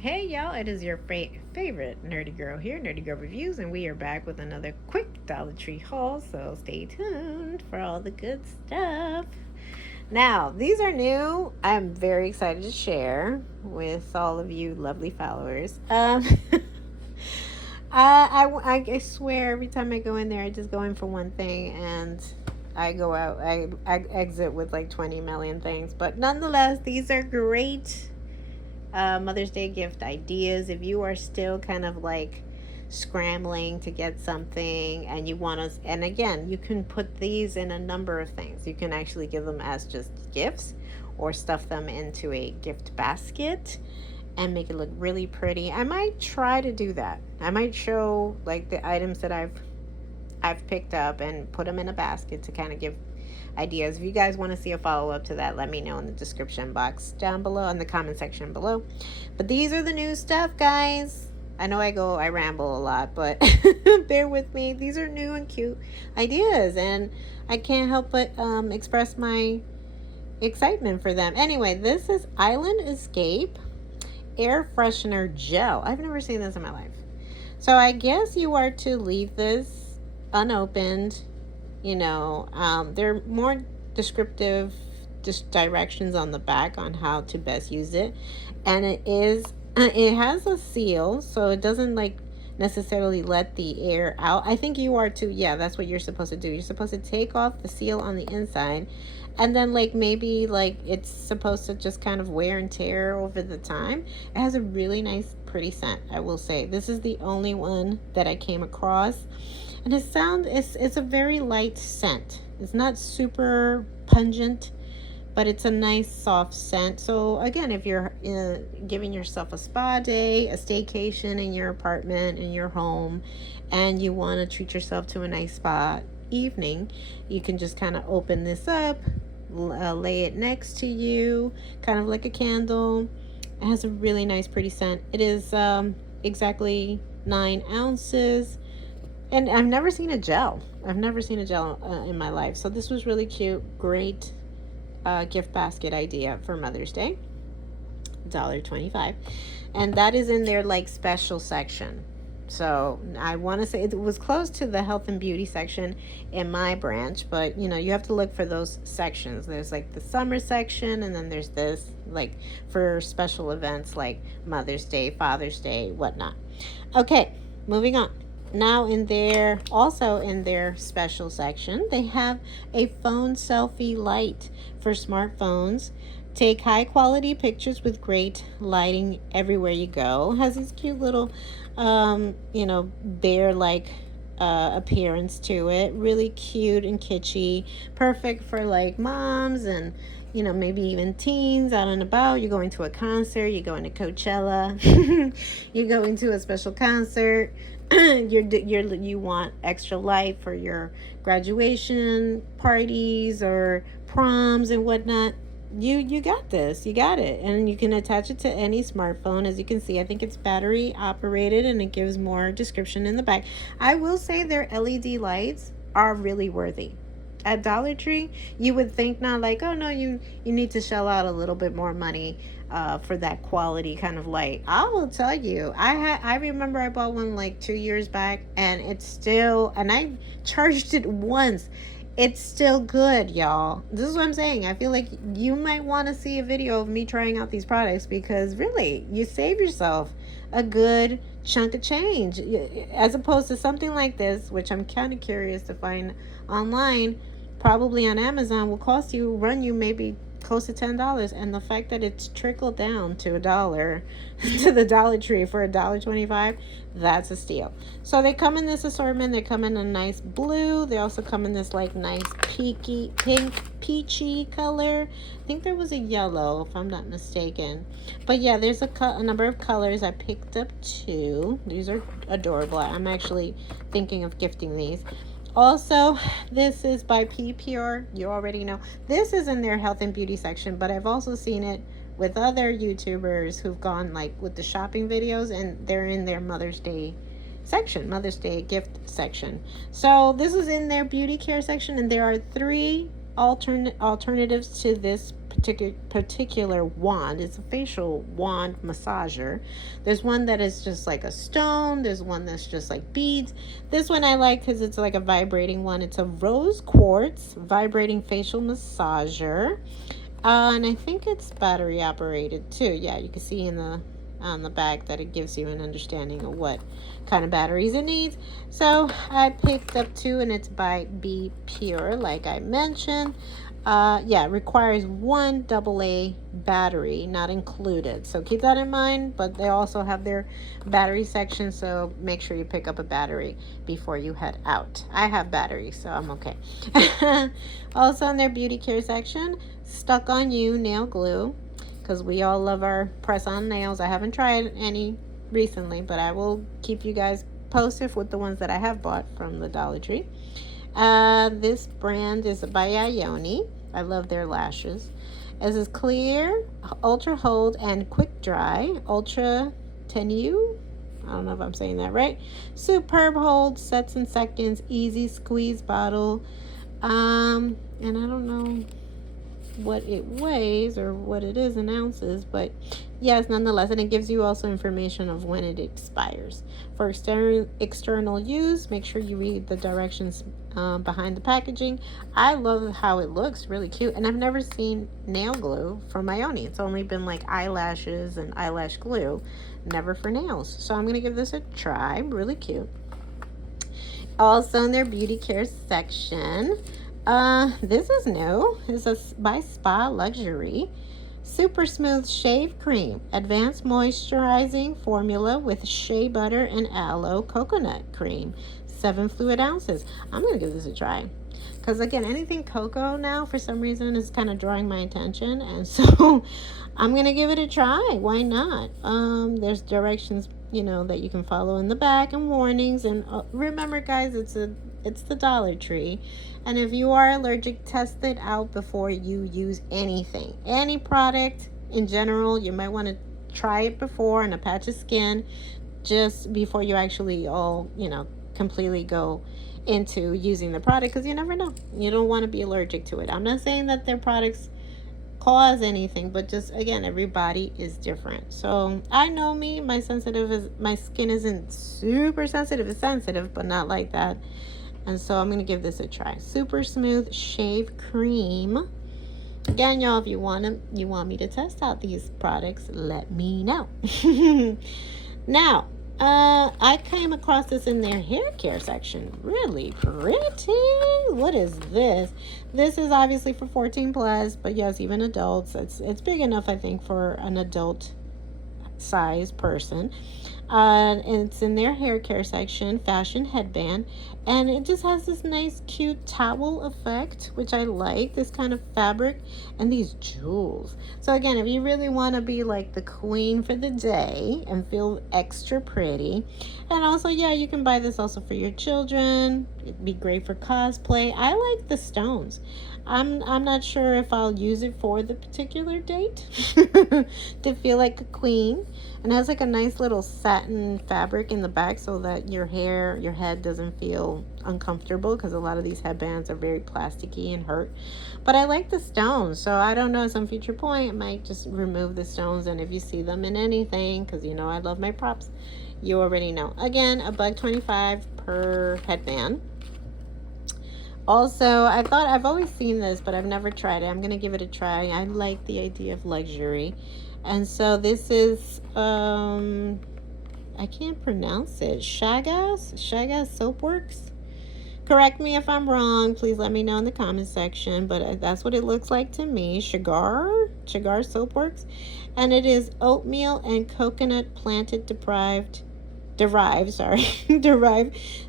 Hey y'all, it is your favorite nerdy girl here, Nerdy Girl Reviews, and we are back with another quick Dollar Tree haul, so stay tuned for all the good stuff. Now, these are new. I'm very excited to share with all of you lovely followers. I swear every time I go in there, I just go in for one thing and I go out, I exit with like 20 million things. But nonetheless, these are great Mother's Day gift ideas. If you are still kind of like scrambling to get something and you want to, and again, you can put these in a number of things. You can actually give them as just gifts or stuff them into a gift basket and make it look really pretty. I might try to do that. I might show like the items that I've picked up and put them in a basket to kind of give ideas. If you guys want to see a follow-up to that, let me know in the description box down below, in the comment section below. But these are the new stuff, guys. I know I ramble a lot, but bear with me. These are new and cute ideas, and I can't help but express my excitement for them. Anyway, this is Island Escape Air Freshener Gel. I've never seen this in my life. So I guess you are to leave this unopened. There are more descriptive just directions on the back on how to best use it, and it has a seal, so it doesn't like necessarily let the air out. I think you are to, yeah, that's what you're supposed to do. You're supposed to take off the seal on the inside, and then like maybe like it's supposed to just kind of wear and tear over the time. It has a really nice pretty scent, I will say. This is the only one that I came across, and it's a very light scent. It's not super pungent, but it's a nice soft scent. So again, if you're giving yourself a spa day, a staycation in your apartment, in your home, and you want to treat yourself to a nice spa evening, you can just kind of open this up, lay it next to you, kind of like a candle. It has a really nice pretty scent. It is exactly 9 ounces. And I've never seen a gel. I've never seen a gel in my life. So this was really cute. Great gift basket idea for Mother's Day. $1.25. And that is in their like special section. So I want to say it was close to the health and beauty section in my branch, but you have to look for those sections. There's like the summer section, and then there's this like for special events like Mother's Day, Father's Day, whatnot. Okay, moving on. Now in their special section, they have a phone selfie light for smartphones. Take high quality pictures with great lighting everywhere you go. Has this cute little bear like appearance to it. Really cute and kitschy. Perfect for like moms and maybe even teens out and about. You're going to a concert, you're going to Coachella, you're going to a special concert. You want extra light for your graduation parties or proms and whatnot. You got this. You got it. And you can attach it to any smartphone. As you can see, I think it's battery operated, and it gives more description in the back. I will say their LED lights are really worthy. At Dollar Tree, you would think not like, oh no, you need to shell out a little bit more money for that quality kind of light. I will tell you, I remember I bought one like 2 years back, and I charged it once. It's still good, y'all. This is what I'm saying. I feel like you might want to see a video of me trying out these products, because really, you save yourself a good chunk of change, as opposed to something like this, which I'm kind of curious to find online. Probably on Amazon will run you maybe close to $10, and the fact that it's trickled down to $1 to the Dollar Tree for $1.25, that's a steal. So they come in this assortment. They come in a nice blue. They also come in this like nice peachy color. I think there was a yellow, if I'm not mistaken. But yeah, there's a number of colors. I picked up 2. These are adorable. I'm actually thinking of gifting these. Also, this is by P Pure. You already know. This is in their health and beauty section, but I've also seen it with other YouTubers who've gone like with the shopping videos, and they're in their Mother's Day gift section. So this is in their beauty care section, and there are 3 alternatives to this particular wand. It's a facial wand massager. There's one that is just like a stone. There's one that's just like beads. This one I like because it's like a vibrating one. It's a rose quartz vibrating facial massager. And I think it's battery operated too. Yeah, you can see in the on the back that it gives you an understanding of what kind of batteries it needs. So I picked up two, and it's by Be Pure, like I mentioned. Yeah, it requires one AA battery, not included. So keep that in mind. But they also have their battery section, so make sure you pick up a battery before you head out. I have batteries, so I'm okay. Also in their beauty care section, Stuck on You nail glue, because we all love our press-on nails. I haven't tried any recently, but I will keep you guys posted with the ones that I have bought from the Dollar Tree. This brand is by Ione. I love their lashes. This is clear, ultra hold, and quick dry. Ultra tenue. I don't know if I'm saying that right. Superb hold, sets in seconds, easy squeeze bottle. And I don't know what it weighs or what it is in ounces, but yes, nonetheless, and it gives you also information of when it expires. For external use, make sure you read the directions behind the packaging. I love how it looks, really cute, and I've never seen nail glue from Ione. It's only been like eyelashes and eyelash glue, never for nails. So I'm gonna give this a try. Really cute. Also in their beauty care section, this is new. This is by Spa Luxury. Super Smooth Shave Cream. Advanced moisturizing formula with shea butter and aloe coconut cream. 7 fluid ounces. I'm going to give this a try. Because, again, anything cocoa now, for some reason, is kind of drawing my attention. And so I'm going to give it a try. Why not? There's directions, that you can follow in the back and warnings. And remember, guys, it's the Dollar Tree. And if you are allergic, test it out before you use anything. Any product in general, you might want to try it before on a patch of skin just before you actually completely go into using the product, because you never know. You don't want to be allergic to it. I'm not saying that their products cause anything, but just, again, everybody is different. So I know me, my skin isn't super sensitive. It's sensitive, but not like that. And so I'm going to give this a try. Super Smooth Shave Cream. Again, y'all, if you want me to test out these products, let me know. Now, I came across this in their hair care section. Really pretty. What is this? This is obviously for 14 plus, but yes, even adults. It's big enough, I think, for an adult size person. And it's in their hair care section, fashion headband, and it just has this nice cute towel effect, which I like, this kind of fabric, and these jewels. So again, if you really want to be like the queen for the day and feel extra pretty, and also, yeah, you can buy this also for your children. It'd be great for cosplay. I like the stones. I'm not sure if I'll use it for the particular date to feel like a queen. And it has like a nice little satin fabric in the back so that your head doesn't feel uncomfortable, because a lot of these headbands are very plasticky and hurt. But I like the stones, so I don't know, at some future point I might just remove the stones. And if you see them in anything, because I love my props, you already know. Again, $1.25 per headband. Also, I've always seen this, but I've never tried it. I'm going to give it a try. I like the idea of luxury. And so this is, I can't pronounce it. Chagas Soapworks. Correct me if I'm wrong. Please let me know in the comment section. But that's what it looks like to me. Chagar Soapworks. And it is oatmeal and coconut planted derived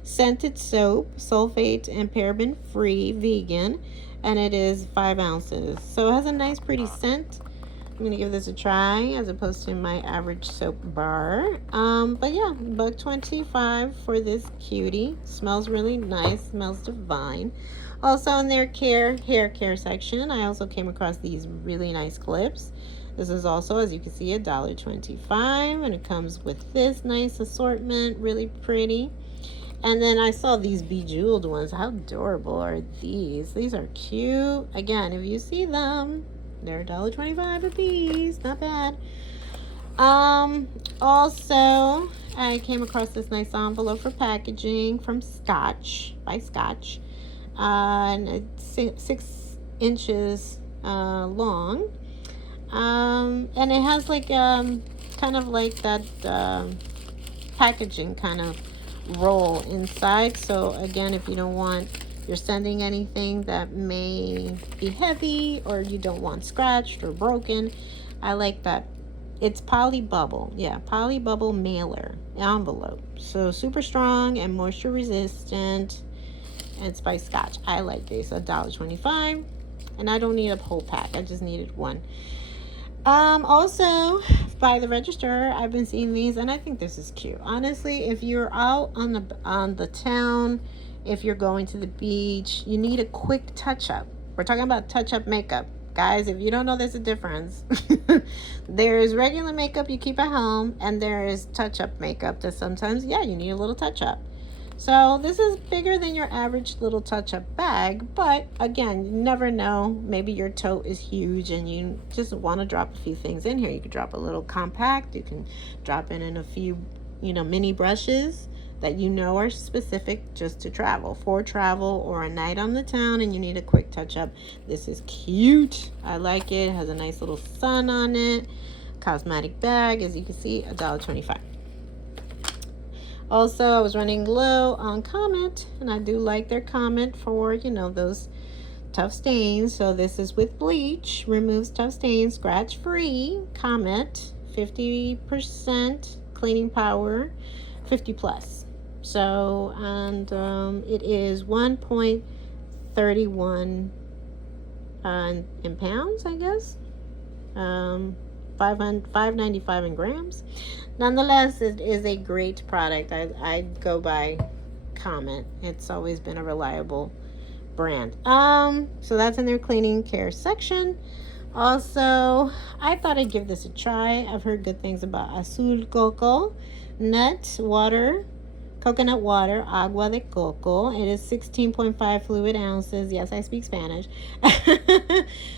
scented soap, sulfate and paraben free, vegan, and it is 5 ounces. So it has a nice pretty scent. I'm gonna give this a try as opposed to my average soap bar. But yeah, $1.25 for this cutie. Smells really nice, smells divine. Also in their hair care section, I also came across these really nice clips. This is also, as you can see, $1.25, and it comes with this nice assortment, really pretty. And then I saw these bejeweled ones. How adorable are these? These are cute. Again, if you see them, They're $1.25 a piece. Not bad. Also, I came across this nice envelope for packaging from Scotch, by Scotch. And it's 6 inches long. And it has like kind of like that packaging kind of roll inside. So again, if you don't want, you're sending anything that may be heavy or you don't want scratched or broken, I like that. It's polybubble. Yeah, polybubble mailer envelope. So super strong and moisture resistant. And it's by Scotch. I like this. $1.25. And I don't need a whole pack. I just needed one. Also, by the register, I've been seeing these, and I think this is cute. Honestly, if you're out on the town, if you're going to the beach, you need a quick touch-up. We're talking about touch-up makeup. Guys, if you don't know there's a difference, there's regular makeup you keep at home, and there is touch-up makeup that sometimes, yeah, you need a little touch-up. So this is bigger than your average little touch-up bag, but again, you never know. Maybe your tote is huge and you just want to drop a few things in here. You could drop a little compact. You can drop in a few, mini brushes that are specific just to travel, for travel or a night on the town and you need a quick touch-up. This is cute. I like it. It has a nice little sun on it. Cosmetic bag, as you can see, $1.25. Also, I was running low on Comet, and I do like their Comet for, those tough stains. So this is with bleach, removes tough stains, scratch-free. Comet, 50% cleaning power, 50 plus. So, and it is 1.31 in pounds, I guess. 595 in grams. Nonetheless, it is a great product. I go by Comet. It's always been a reliable brand. So that's in their cleaning care section. Also, I thought I'd give this a try. I've heard good things about Azul Coco nut water, coconut water, agua de coco. It is 16.5 fluid ounces. Yes, I speak Spanish.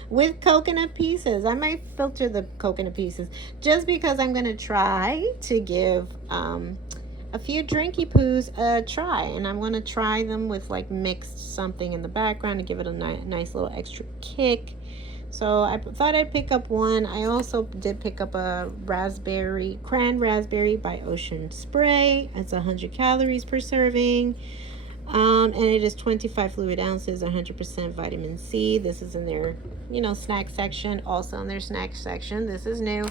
With coconut pieces. I might filter the coconut pieces just because I'm going to try to give a few drinky poos a try. And I'm going to try them with like mixed something in the background to give it a nice little extra kick. So I thought I'd pick up one. I also did pick up a cran raspberry by Ocean Spray. It's 100 calories per serving. And it is 25 fluid ounces, 100% vitamin C. This is in their, snack section. Also in their snack section. This is new.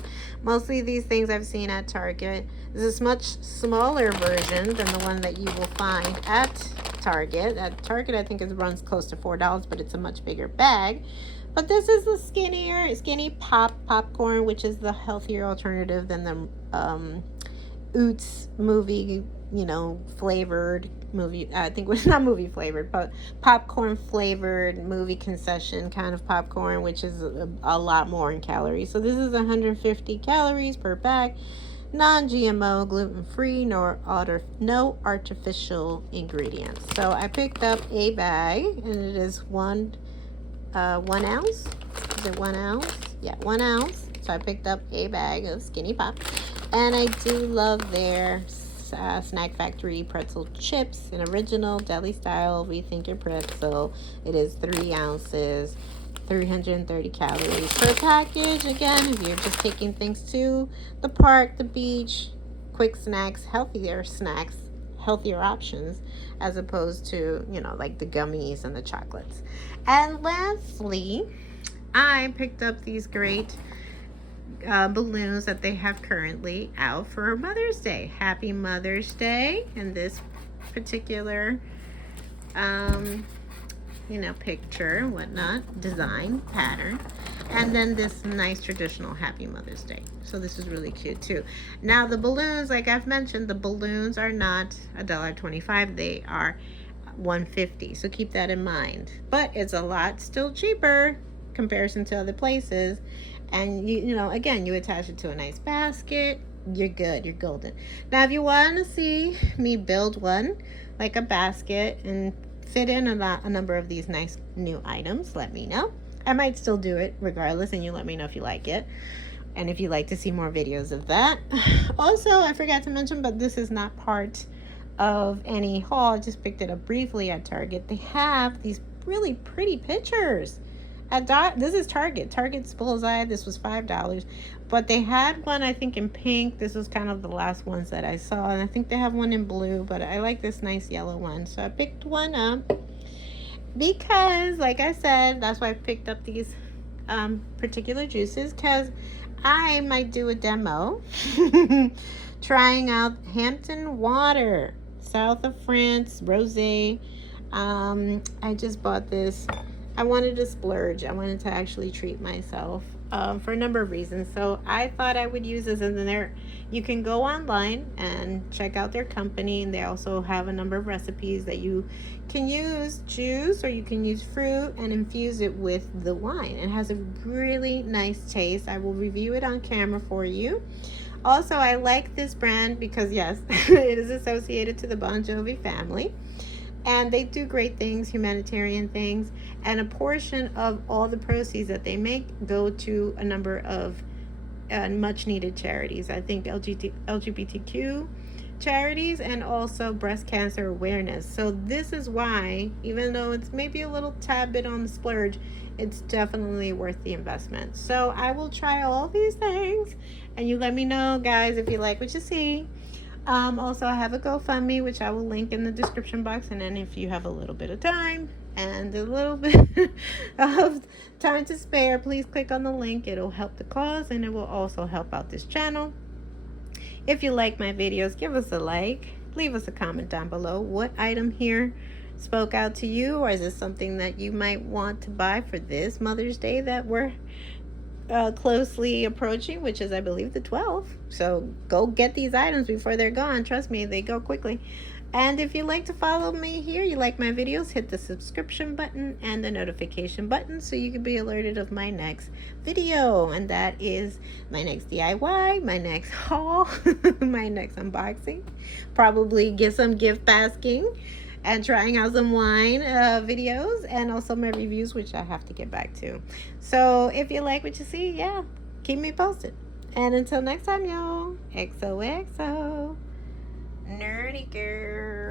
Mostly these things I've seen at Target. This is a much smaller version than the one that you will find at Target. At Target, I think it runs close to $4, but it's a much bigger bag. But this is the skinny popcorn, which is the healthier alternative than the Oots movie, flavored movie. I think it's not movie flavored, but popcorn flavored movie concession kind of popcorn, which is a lot more in calories. So this is 150 calories per bag, non-GMO, gluten-free, no artificial ingredients. So I picked up a bag, and it is 1 ounce. Is it 1 ounce? Yeah, 1 ounce. So I picked up a bag of Skinny Pop, and I do love their Snack Factory pretzel chips, an original deli style. Rethink your pretzel. It is 3 ounces, 330 calories per package. Again, if you're just taking things to the park, the beach, quick snacks, healthier options, as opposed to, like the gummies and the chocolates. And lastly, I picked up these great balloons that they have currently out for Mother's Day. Happy Mother's Day. And this particular picture, whatnot, design, pattern, and then this nice traditional Happy Mother's Day. So this is really cute too. Now the balloons, like I've mentioned, the balloons are not $1.25. They are $1.50. So keep that in mind. But it's a lot still cheaper comparison to other places. And again, you attach it to a nice basket. You're good. You're golden. Now, if you want to see me build one, like a basket, and fit in a number of these nice new items, let me know. I might still do it regardless, and you let me know if you like it. And if you'd like to see more videos of that. Also, I forgot to mention, but this is not part of any haul. I just picked it up briefly at Target. They have these really pretty pictures. This is Target. Target's Bullseye. This was $5. But they had one, I think, in pink. This was kind of the last ones that I saw. And I think they have one in blue. But I like this nice yellow one. So I picked one up. Because, like I said, that's why I picked up these particular juices. Because I might do a demo trying out Hampton Water, south of France, rosé. I just bought this. I wanted to splurge. I wanted to actually treat myself for a number of reasons. So I thought I would use this, and then you can go online and check out their company, and they also have a number of recipes that you can use juice or you can use fruit and infuse it with the wine. It has a really nice taste. I will review it on camera for you. Also, I like this brand because, yes, it is associated to the Bon Jovi family. And they do great things, humanitarian things. And a portion of all the proceeds that they make go to a number of much needed charities. I think LGBTQ charities and also breast cancer awareness. So this is why, even though it's maybe a little tad bit on the splurge, it's definitely worth the investment. So I will try all these things, and you let me know, guys, if you like what you see. Also, I have a GoFundMe, which I will link in the description box. And then if you have a little bit of time and a little bit of time to spare, please click on the link. It'll help the cause, and it will also help out this channel. If you like my videos, give us a like. Leave us a comment down below. What item here spoke out to you, or is this something that you might want to buy for this Mother's Day that we're closely approaching, which is, I believe, the 12th. So go get these items before they're gone. Trust me, they go quickly. And if you like to follow me here, you like my videos, hit the subscription button and the notification button so you can be alerted of my next video. And that is my next DIY, my next haul, my next unboxing, probably get some gift basking and trying out some wine videos, and also my reviews, which I have to get back to. So if you like what you see, yeah, keep me posted. And until next time, y'all, XOXO, Nerdy Girl.